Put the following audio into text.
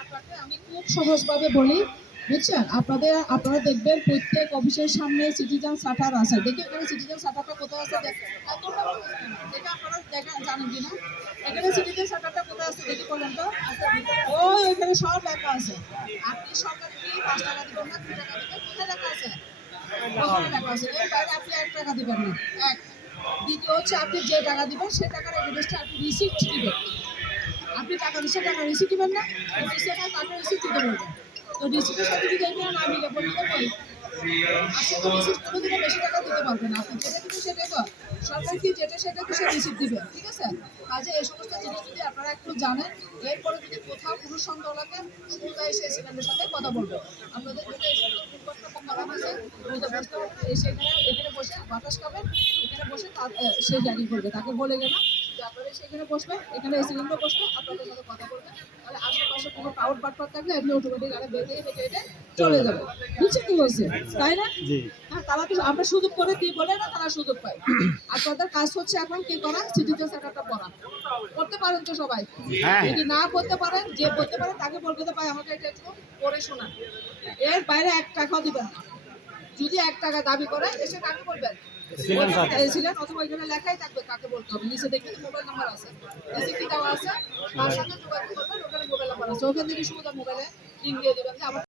আপনাকে আমি খুব সহজভাবে বলি, বুঝছেন? আপনারা দেখবেন প্রত্যেক অফিসের সামনে সিটিজেন শাটার আছে। দেখি এখানে সিটিজেন শাটারটা কোথায় আছে দেখে আপনারা জানেন কিনা? এখানে সিটিজেন শাটারটা কোথায় আছে দেখি বলেন তো। ওই ওইখানে সব লেখা আছে। আপনি সরকারি ফি ৫ টাকা দিবেন না, ২ টাকা দিবেন। কোথায় লেখা আছে? ওখানে লেখা আছে। এর বাইরে আপনি ১ টাকা দিবেন না। এক। দ্বিতীয় হচ্ছে আপনি যে টাকা দিবেন সে টাকার এগেইনস্টে আপনি রিসিপ্ট দিবেন। আপনি টাকা দিচ্ছেন, টাকা রিসিপ্ট দিবেন না? অফিসে না তাকে রিসিপ্ট দিতে বলবেন। তো রিসিপ্টের সাথে যদি এখানে না মিলে বললে কই? আজকে তো রিসিপ্ট কোনোদিনও বেশি টাকা দিতে পারবে না। আপনি যেটা দিবেন সেটাই তো। সরকার কি যেটা সেটা তো সে রিসিপ্ট দিবে। ঠিক আছে? কাজে এই সমস্ত জিনিস যদি আপনারা একটু জানেন, এরপরে যদি কোথাও কোনো সন্দেহ লাগে সোজা এসে এসিডেন্টের সাথে কথা বলবেন। আপনাদের জন্য এই সুন্দর পরিকল্পনা করা হয়েছে। রোদে বসতে হবে না। এসে এখানে বসে বাতাস খাবেন। এখানে বসে সে জারি করবে। তাকে বলে গেলাম যে আপনারা সেখানে বসবেন, এখানে এসিডেন্টও বসবে, আপনাদের সাথে কথা বলবে। তাহলে আশেপাশে কোনো টাউট বাটপার থাকলে আপনি অটোমেটিক আরে বের থেকে হেঁটে চলে যাবে। বুঝছেন কি বলছি? তাই না? হ্যাঁ, তারা তো আমরা সুযোগ করে দিই বলে না তারা সুযোগ পায়। আপনাদের কাজ হচ্ছে এখন কি করা? সিটিজেন সেন্টারটা পড়া। করতে পারেন তো সবাই? যদি না করতে পারেন, যে করতে পারে তাকে বলবে যে ভাই আমাকে এটা একটু পড়ে শোনান। এর বাইরে ১ টাকাও দিবেন না। যদি ১ টাকা দাবি করে এসে কাকে বলবেন? ছিলেন অথবা এখানে লেখাই থাকবে কাকে বলতে হবে। নিচে দেখবেন মোবাইল নাম্বার আছে। নিচে কি দেওয়া আছে? তার সাথে যোগাযোগ করবেন, ওখানে মোবাইল নাম্বার আছে। ওখান থেকে সুবিধা মোবাইলে লিংক দিয়ে দিবেন যে আমার